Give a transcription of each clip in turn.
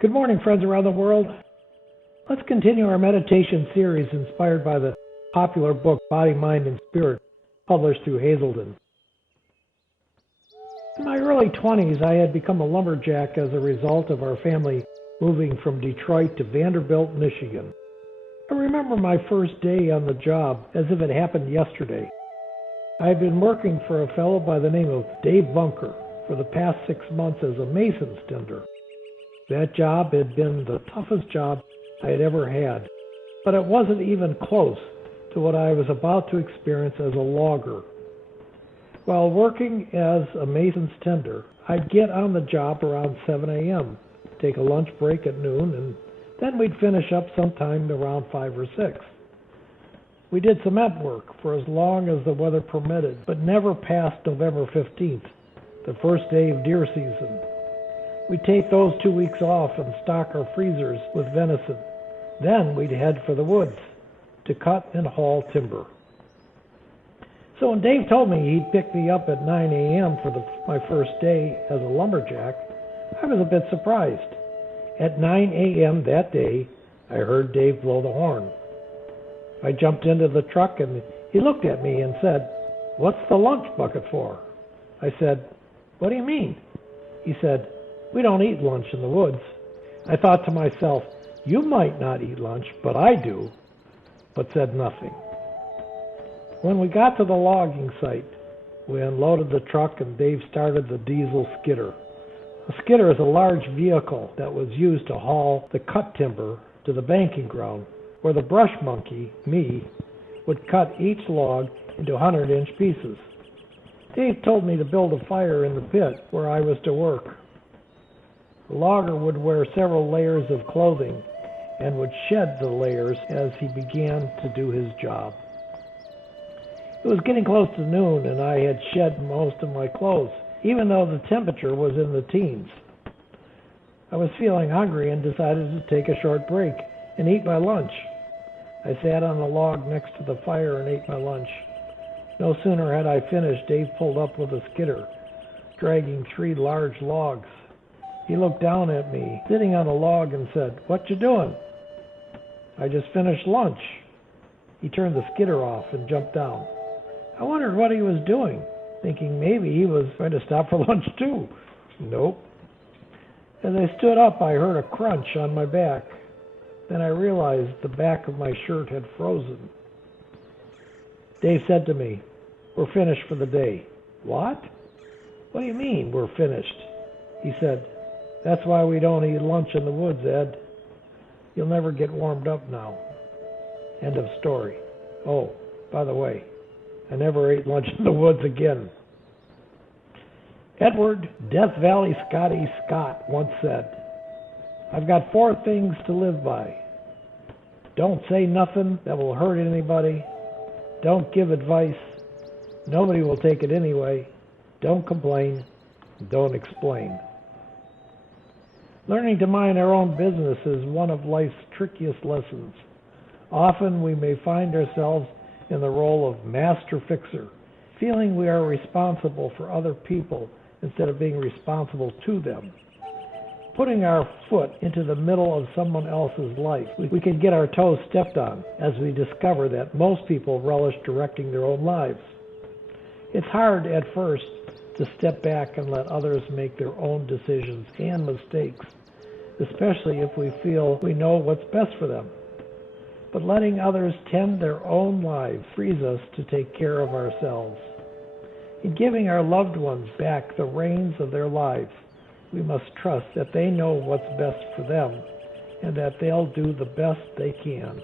Good morning, friends around the world. Let's continue our meditation series inspired by the popular book Body, Mind, and Spirit, published through Hazelden. In my early 20s, I had become a lumberjack as a result of our family moving from Detroit to Vanderbilt, Michigan. I remember my first day on the job as if it happened yesterday. I had been working for a fellow by the name of Dave Bunker for the past 6 months as a mason's tender. That job had been the toughest job I had ever had, but it wasn't even close to what I was about to experience as a logger. While working as a mason's tender, I'd get on the job around 7 a.m., take a lunch break at noon, and then we'd finish up sometime around 5 or 6. We did cement work for as long as the weather permitted, but never past November 15th, the first day of deer season. We'd take those 2 weeks off and stock our freezers with venison. Then we'd head for the woods to cut and haul timber. So when Dave told me he'd pick me up at 9 a.m. for my first day as a lumberjack, I was a bit surprised. At 9 a.m. that day, I heard Dave blow the horn. I jumped into the truck and he looked at me and said, "What's the lunch bucket for?" I said, "What do you mean?" He said, "We don't eat lunch in the woods." I thought to myself, you might not eat lunch, but I do, but said nothing. When we got to the logging site, we unloaded the truck and Dave started the diesel skidder. A skidder is a large vehicle that was used to haul the cut timber to the banking ground, where the brush monkey, me, would cut each log into 100-inch pieces. Dave told me to build a fire in the pit where I was to work. The logger would wear several layers of clothing and would shed the layers as he began to do his job. It was getting close to noon and I had shed most of my clothes, even though the temperature was in the teens. I was feeling hungry and decided to take a short break and eat my lunch. I sat on a log next to the fire and ate my lunch. No sooner had I finished, Dave pulled up with a skidder, dragging 3 large logs. He looked down at me, sitting on a log, and said, "What you doing?" "I just finished lunch." He turned the skidder off and jumped down. I wondered what he was doing, thinking maybe he was going to stop for lunch too. Nope. As I stood up, I heard a crunch on my back. Then I realized the back of my shirt had frozen. Dave said to me, "We're finished for the day." "What?" "What do you mean, we're finished?" He said, "That's why we don't eat lunch in the woods, Ed. You'll never get warmed up now." End of story. Oh, by the way, I never ate lunch in the woods again. Edward Death Valley Scotty Scott once said, "I've got 4 things to live by. Don't say nothing that will hurt anybody. Don't give advice. Nobody will take it anyway. Don't complain. Don't explain." Learning to mind our own business is one of life's trickiest lessons. Often we may find ourselves in the role of master fixer, feeling we are responsible for other people instead of being responsible to them. Putting our foot into the middle of someone else's life, we can get our toes stepped on as we discover that most people relish directing their own lives. It's hard at first to step back and let others make their own decisions and mistakes, especially if we feel we know what's best for them. But letting others tend their own lives frees us to take care of ourselves. In giving our loved ones back the reins of their lives, we must trust that they know what's best for them and that they'll do the best they can.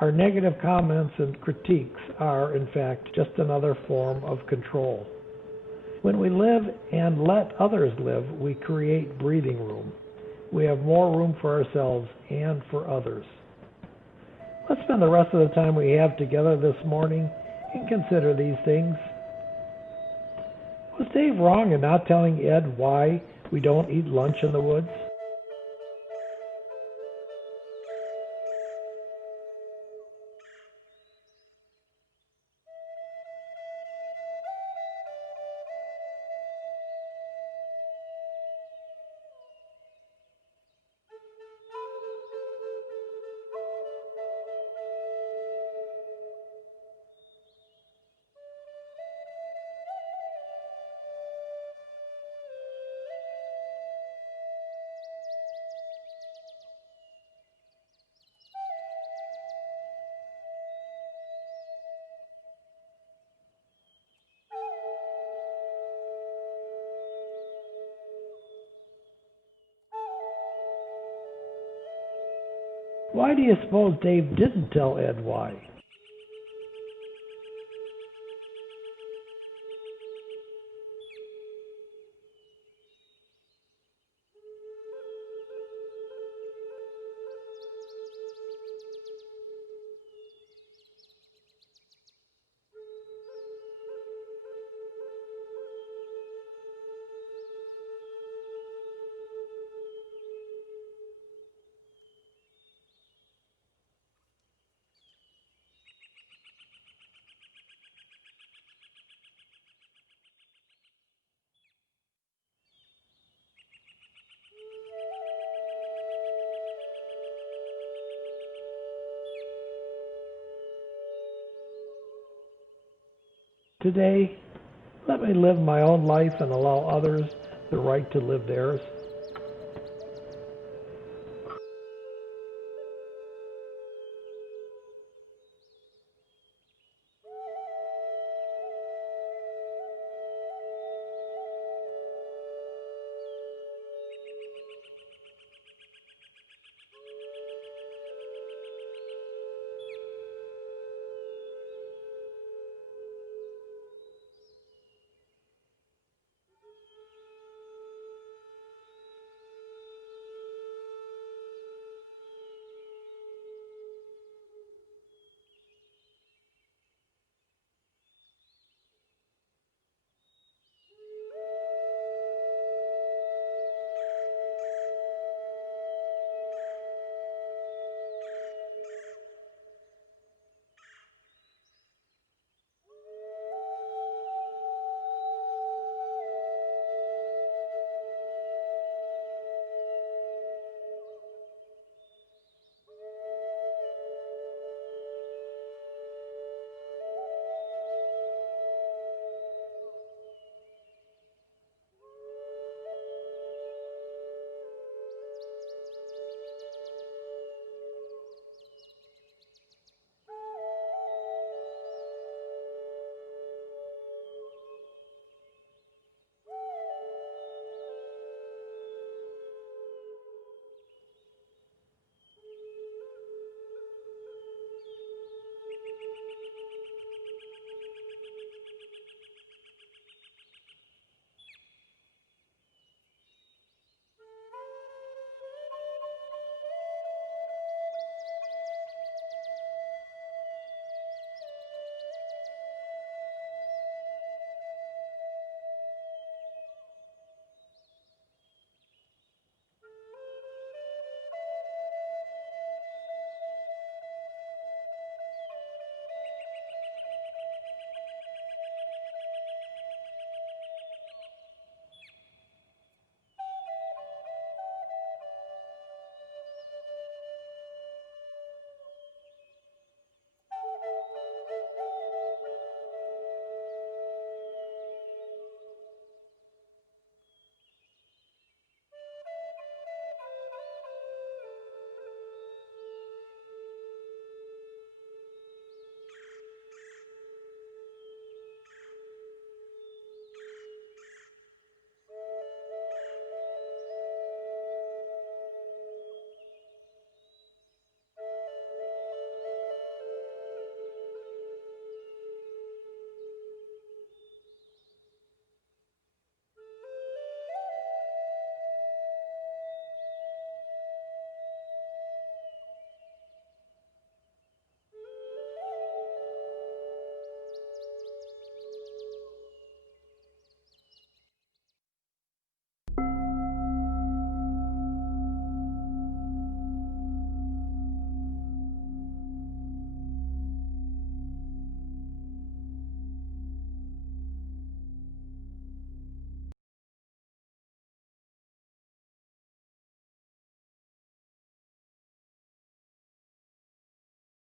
Our negative comments and critiques are, in fact, just another form of control. When we live and let others live, we create breathing room. We have more room for ourselves and for others. Let's spend the rest of the time we have together this morning and consider these things. Was Dave wrong in not telling Ed why we don't eat lunch in the woods? Why do you suppose Dave didn't tell Ed why? Today, let me live my own life and allow others the right to live theirs.